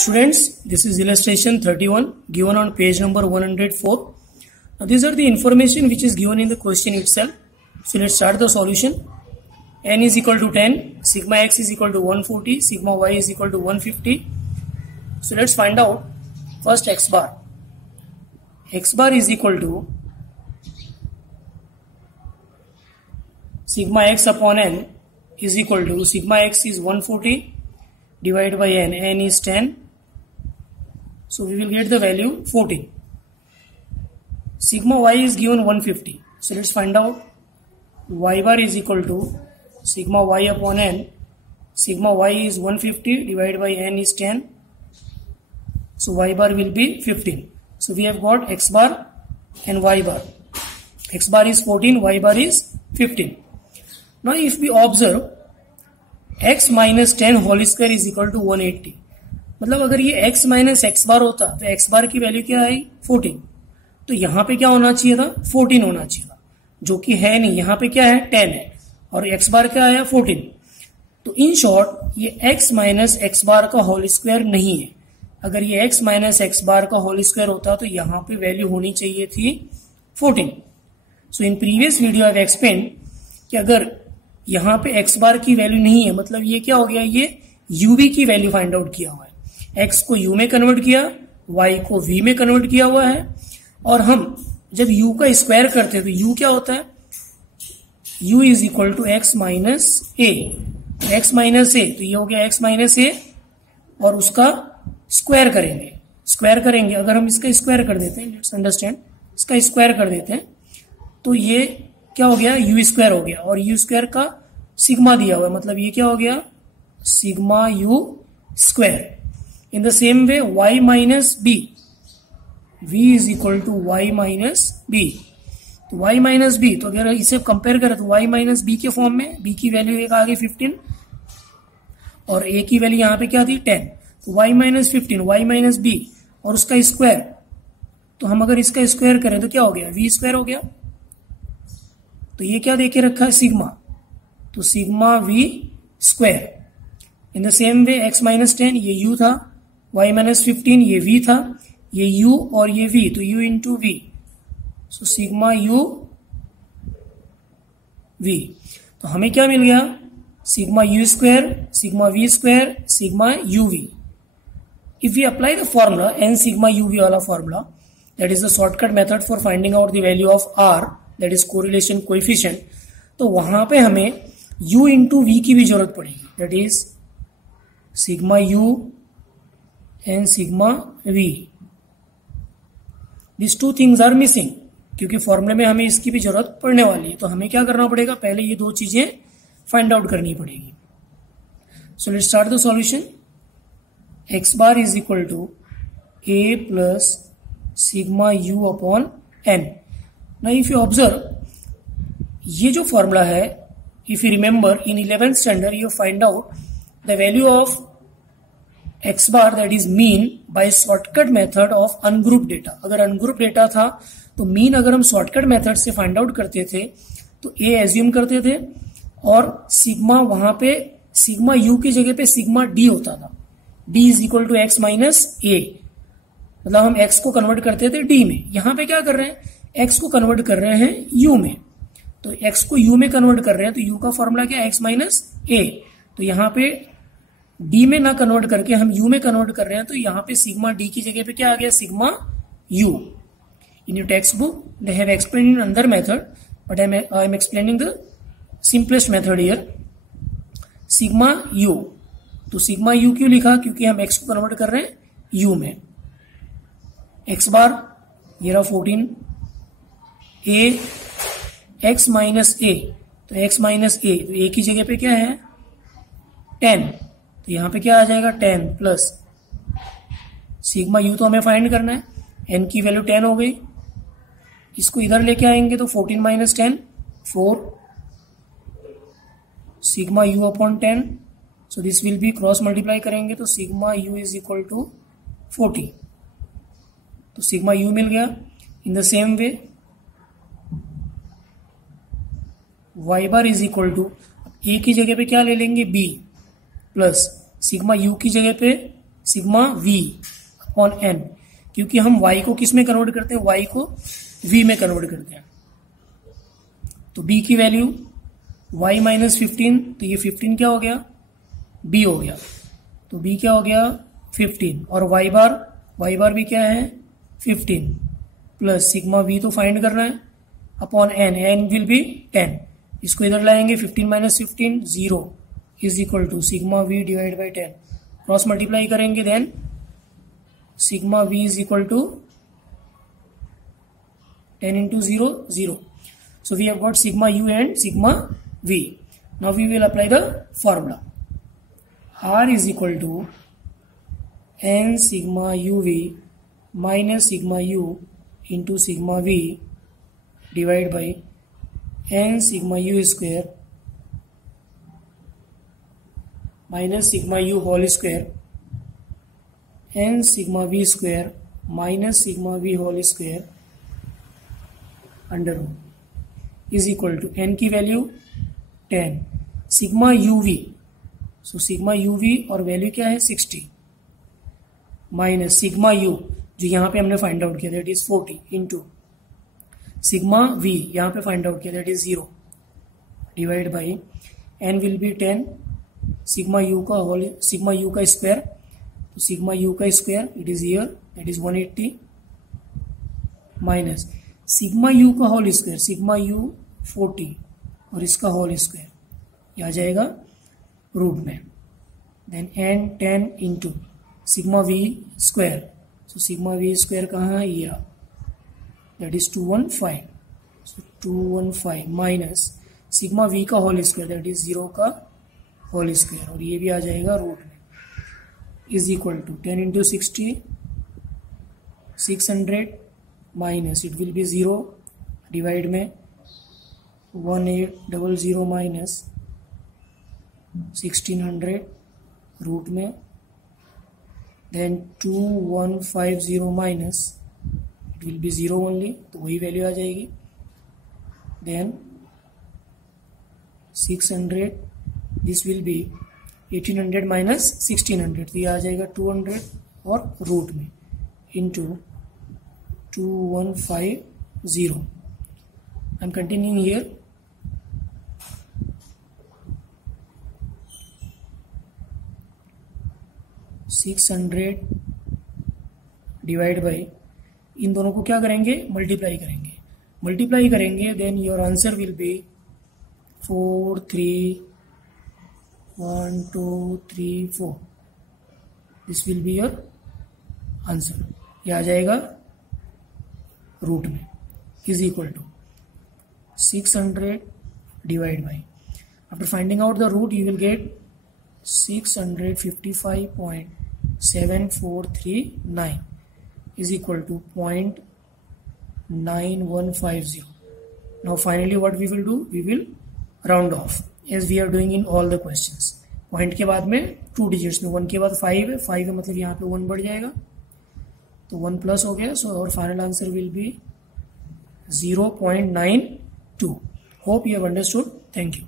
Students, this is illustration 31 given on page number 104. Now these are the information which is given in the question itself. So let's start the solution. N is equal to 10, sigma x is equal to 140, sigma y is equal to 150. So let's find out first x bar. X bar is equal to sigma x upon n is equal to sigma x is 140 divided by n is 10. So we will get the value 14. Sigma y is given 150. So let's find out y bar is equal to sigma y upon n. Sigma y is 150 divided by n is 10. So y bar will be 15. So we have got x bar and y bar. X bar is 14, y bar is 15. Now if we observe x minus 10 whole square is equal to 180. मतलब अगर ये x minus x बार होता तो x बार की value क्या आई 14. तो यहाँ पे क्या होना चाहिए था 14 होना चाहिए था, जो कि है नहीं. यहाँ पे क्या है 10 है और x बार क्या आया 14. तो इन शॉर्ट ये x माइनस एक्स बार का होल स्क्वायर नहीं है. अगर ये x माइनस एक्स बार का होल स्क्वायर होता तो यहाँ पे वैल्यू होनी चाहिए थी 14. So in previous video I have explain कि अगर यहाँ पे x बार की वैल्यू नहीं है मतलब ये क्या हो गया, ये uv की वैल्यू फाइंड आउट किया हुआ है. x को u में कन्वर्ट किया, y को v में कन्वर्ट किया हुआ है. और हम जब u का स्क्वायर करते हैं तो u क्या होता है, u is equal to x minus a. X minus a तो ये हो गया एक्स माइनस ए और उसका स्क्वायर करेंगे. अगर हम इसका स्क्वायर कर देते हैं, लेट्स अंडरस्टैंड, इसका स्क्वायर कर देते हैं तो ये क्या हो गया यू स्क्वायर हो गया. और यू स्क्वायर का सिग्मा दिया हुआ है मतलब ये क्या हो गया sigma u square. In the same way y minus b, v is equal to y minus b. तो y माइनस बी, तो अगर इसे कंपेयर करें तो y माइनस बी के फॉर्म में b की वैल्यू एक आ गई 15 और a की वैल्यू यहाँ पे क्या थी 10. तो y minus 15, y minus b और उसका स्क्वायर. तो हम अगर इसका स्क्वायर करें तो क्या हो गया v स्क्वायर हो गया. तो ये क्या देके रखा है सिग्मा, तो sigma v square. In the same way x minus 10 ये u था, y माइनस 15 ये v था, ये u और ये v तो u into v. So sigma u v. तो हमें क्या मिल गया sigma u square, sigma v square, sigma u v. If we apply the formula n sigma uv वाला formula, that is the shortcut method for finding out the value of r, that is correlation coefficient, तो वहां पे हमें u into v की भी जरूरत पड़ेगी. that is sigma u and sigma v. These two things are missing, क्योंकि फॉर्मूले में हमें इसकी भी जरूरत पड़ने वाली है. तो हमें क्या करना पड़ेगा, पहले ये दो चीजें फाइंड आउट करनी पड़ेगी. So let's start the solution. X bar is equal to a plus sigma u upon n. Now if you observe ये जो फॉर्मूला है, if you remember in 11th standard you find out the value of x bar that is mean by shortcut method of ungroup data. अगर ungroup data था तो mean अगर हम shortcut method से find out करते थे तो ए एज्यूम करते थे और सिग्मा वहां पे सिग्मा यू की जगह पे सिग्मा डी होता था. D is equal to x minus a, मतलब हम एक्स को कन्वर्ट करते थे डी में. यहां पे क्या कर रहे हैं, एक्स को कन्वर्ट कर रहे हैं यू में. तो एक्स को यू में कन्वर्ट कर रहे हैं तो यू का फॉर्मूला क्या एक्स माइनस ए. तो यहाँ पे डी में ना कन्वर्ट करके हम यू में कन्वर्ट कर रहे हैं तो यहाँ पे सिग्मा डी की जगह पे क्या आ गया sigma you. In your text book they have explain in another method but I am explaining the simplest method here. Sigma you. तो सिग्मा यू क्यों लिखा, क्योंकि हम एक्स को कन्वर्ट कर रहे हैं यू में. एक्स बार ये रहा 14, ए एक्स माइनस ए, तो एक्स माइनस ए, तो ए की जगह पे क्या है 10, तो यहां पे क्या आ जाएगा 10 प्लस सिग्मा यू तो हमें फाइंड करना है, एन की वैल्यू 10 हो गई. इसको इधर लेके आएंगे तो 14 minus 10 4 sigma u upon 10. So this will be cross multiply करेंगे तो sigma u is equal to 40. तो सिग्मा यू मिल गया. In the same way y bar is equal to a की जगह पे क्या ले लेंगे b प्लस सिग्मा यू की जगह पे सिग्मा वी अपॉन एन, क्योंकि हम y को किस में कन्वर्ट करते हैं, y को v में कन्वर्ट करते हैं। तो b की वैल्यू y माइनस 15, तो ये 15 क्या हो गया, b हो गया। तो b क्या हो गया 15, और y बार भी क्या है 15, प्लस सिग्मा v तो फाइंड करना है अपॉन n विल बी 10। इसको इधर लाएंगे 15 minus 15 0 is equal to sigma v divide by 10, cross multiply करेंगे, then sigma v is equal to 10 into 0 0. So we have got sigma u and sigma v. Now we will apply the formula. R is equal to n sigma uv minus sigma u into sigma v divided by n sigma u square minus sigma u whole square n sigma v square minus sigma v whole square under root is equal to n की value 10, sigma uv, so sigma uv और value क्या है 60, minus sigma u जो यहाँ पे हमने find out किया that is 40 into sigma v यहाँ पे फाइंड आउट किया that is 0 divide by n will be 10, sigma u का स्क्वायर, तो सिग्मा u का square it is here that is 180 minus sigma you का होल स्क्वायर, सिग्मा यू 40 और इसका whole square, ये आ जाएगा रूट में, then n 10 into sigma v square, so sigma v square कहाँ है, ये दैट इज 215, सो 215 माइनस सिग्मा वी का होल स्क्वायर दैट इज 0 का होल स्क्वायर, और ये भी आ जाएगा रूट में, is equal to 10 into 60 600 minus it will be 0 divide में 1800 माइनस 1600 रूट में, then 2150 minus it will be 0 only, तो वही वैल्यू आ जाएगी, then 600 this will be 1800 minus 1600, तो ये आ जाएगा 200 और रूट में into 2150. I'm continuing here. $600 divide by, इन दोनों को क्या करेंगे मल्टीप्लाई करेंगे, then your answer will be 431234, this will be your answer, ये आ जाएगा रूट में, is equal to 600 divide by, after finding out the root you will get 655.7439 is equal to 0.9150. Now finally what we will do, we will round off as we are doing in all the questions. Point के बाद में 2 digits में 1 के बाद 5 है, 5 है मतलब यहाँ पे 1 बढ़ जाएगा, तो 1 प्लस हो गया, सो और final answer will be 0.92. Hope you have understood, thank you.